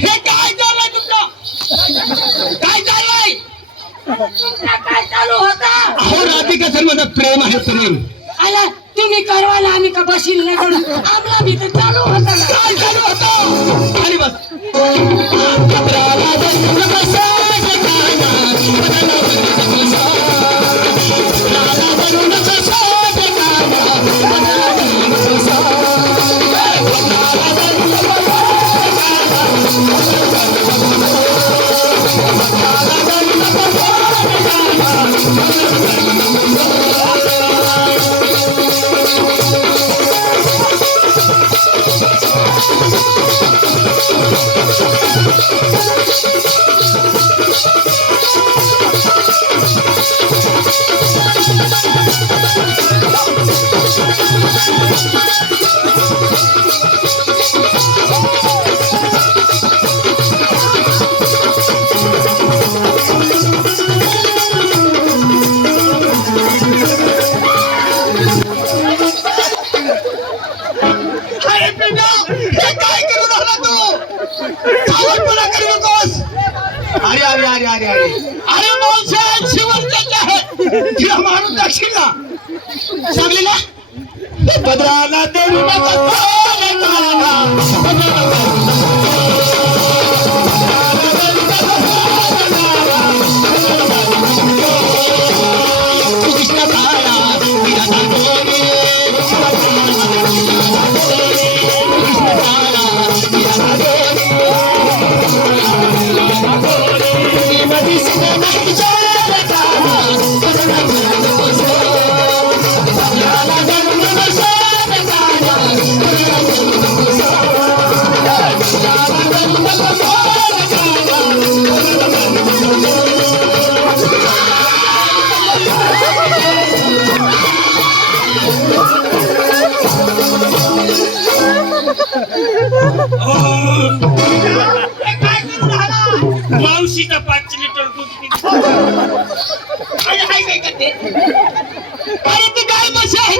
हे काय चाललंय तुमचं? काय चाललंय? काय चालू होता? अहो राधिका सर माझं प्रेम आहे प्रेम. आला तुम्ही करवाला आम्ही का बशील नाही करू आम्हाला भी तर चालू होता. काय चालू होतं? खाली बस. अरे मावसाहेब शिवरच्या आहे तिला मारून टाकशील ना सांगली ना बदराला देऊ मावशीचा 5 लिटर दूध काय करते अरे ती गाय म्हशी आहे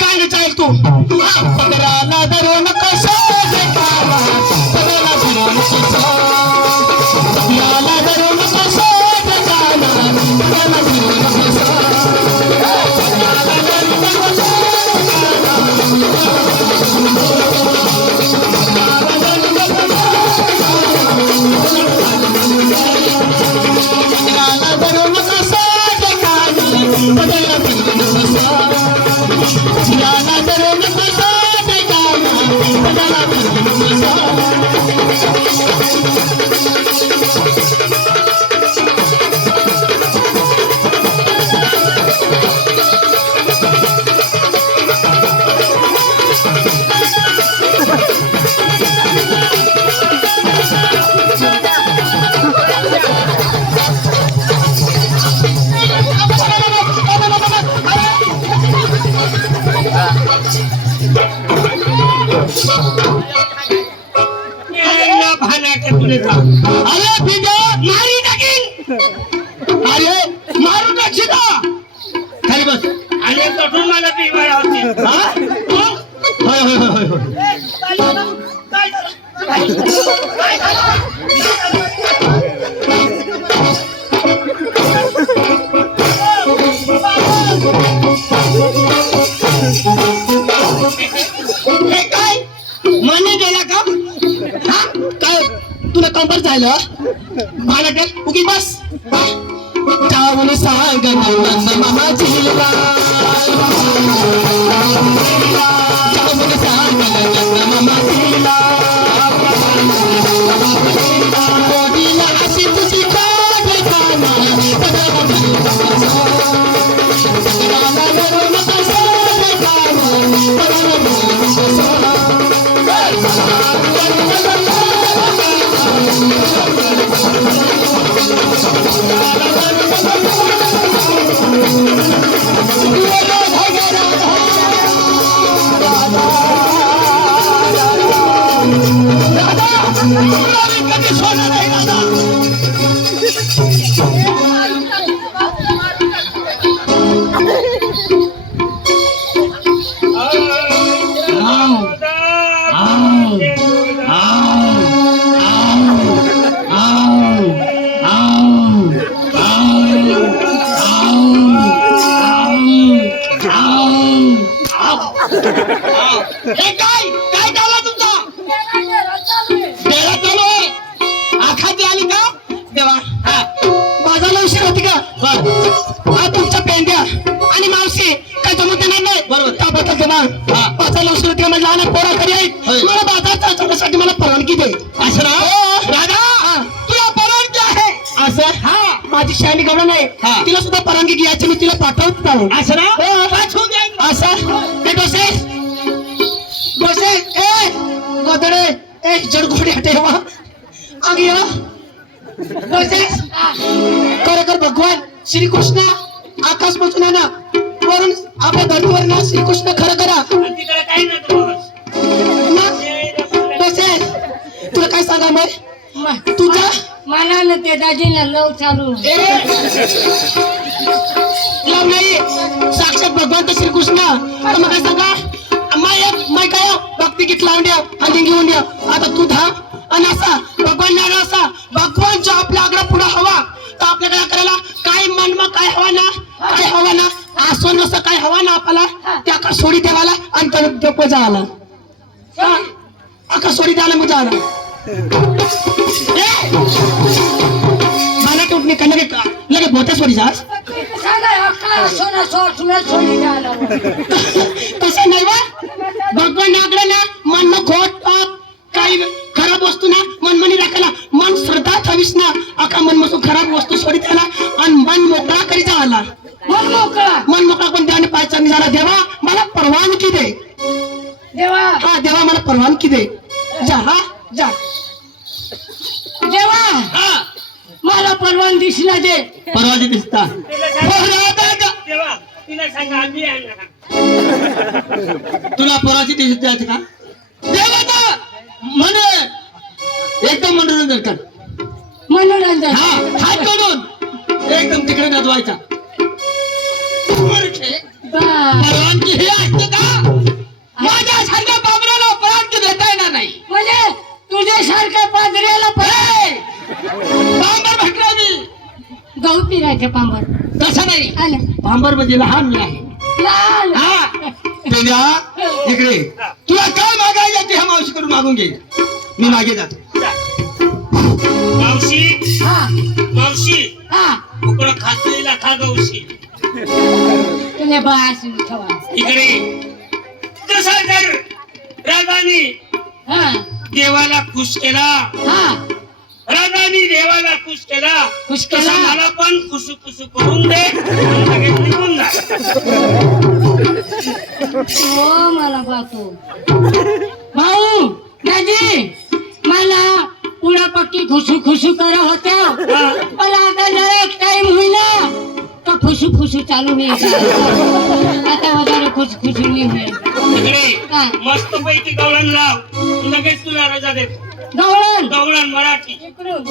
काय चाल तू पदराला धरून कसा पदराला धरून पदराला धरून कसा पदराला धरून कसा अरे बिजा मारी टाकील अरे मारू टाकशील खाली बस अरे तटून मला पिवाय होती होय होय होय होय काय मान्य गेला का काय तुला कंबर झालं भाडं उगी बस चावून सांग मामाची चावून सांग मामाची अशी तुझी काय हे काय काय चालला तुमचा डेरा चालू आहे आखाती आली का देवा हा बाजारला उशीर होती का हा तुमच्या पेंड्या आणि मावशी काय जमत येणार नाही बरोबर त्याबद्दल जमा बाजारला उशीर होती का म्हणजे लहान पोरा घरी आहेत मला बाजारचा जाण्यासाठी मला परवानगी दे असं ना राधा तुला परवानगी आहे असं हा माझी शायनी गवळण आहे तिला सुद्धा परवानगी घ्यायची मी तिला पाठवत नाही असं ना पाठवून द्या असं हे डोसे डोसे ए गोदडे ए जडगोडे ठेवा आगे डोसे खरोखर भगवान श्रीकृष्ण आकाश बसून आहे ना वरून आपल्या धर्तीवर ना श्रीकृष्ण खरं करा तिकडे काही डोसे तुला काय सांगा मग तुझा मला ना ते दाजीला लव चालू लव नाही साक्षात भगवान तर श्रीकृष्ण आता मग काय सांगा माय काय भक्ती गीत लावून द्या आणि घेऊन द्या आता तू धा आणि असा भगवान नाही असा भगवान जो आपल्या आग्रा पुढे हवा तर आपल्या काय करायला काय मन मग काय हवा ना असो नसं काय हवा ना आपल्याला त्या का सोडी देवाला आणि त्या पोजा आला का सोडी द्यायला मजा आला मला टोटणे का लगे भोत्या सोडी जास तसं नाही बा भगवान नागडे ना मन न खोट काही खराब वस्तू ना मनमनी राखायला मन श्रद्धा ठेवीस ना अका मन मसून खराब वस्तू सोडी त्याला आणि मन मोकळा करी आला मन मोकळा पण त्याने पायचा झाला देवा मला परवानगी दे देवा हा देवा मला परवानगी दे जा हा जा देवा हा मला परवान दिसला दे परवानगी दिसता तेव्हा तिला सांगा आम्ही आहे ना तुला परवानगी द्यायची का देवा म्हणे एकदम मनोरंजन कर मनोरंजन हा हात जोडून एकदम तिकडे नजवायचा परवानगी हे असते का माझ्यासारख्या बाबराला परवानगी देता येणार नाही म्हणजे तुझ्यासारख्या पादऱ्याला बांबर म्हटलं मी गहू पिरायचे पांबर तसं नाही आलं बांबर म्हणजे लहान मी आहे लाल हा तेव्हा इकडे तुला काय मागायचं ते ह्या मावशीकडून मागून घे मी मागे जातो मावशी हा मावशी हा उकडं खातलेला खा गौशी तुला बास ठेवा इकडे जसा जर राजानी हा देवाला खुश केला हा राजानी देवाला खुश केला खुश केला. तसं मला पण खुशू खुशू करून दे आणि लगेच निघून जा हो मला पाहतो भाऊ दादी मला पुढं पक्की खुशू खुशू करा होत्या पण आता जरा एक टाइम होईना तर खुशू खुशू चालू होईल आता वगैरे खुश खुशू नाही होईल इकडे मस्त पैकी गवळण लाव लगेच तुला रजा देतो गवळण गवळण मराठी इकडून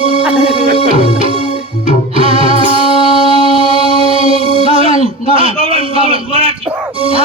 गवळण हा, गवळण गवळण गवळण मराठी आ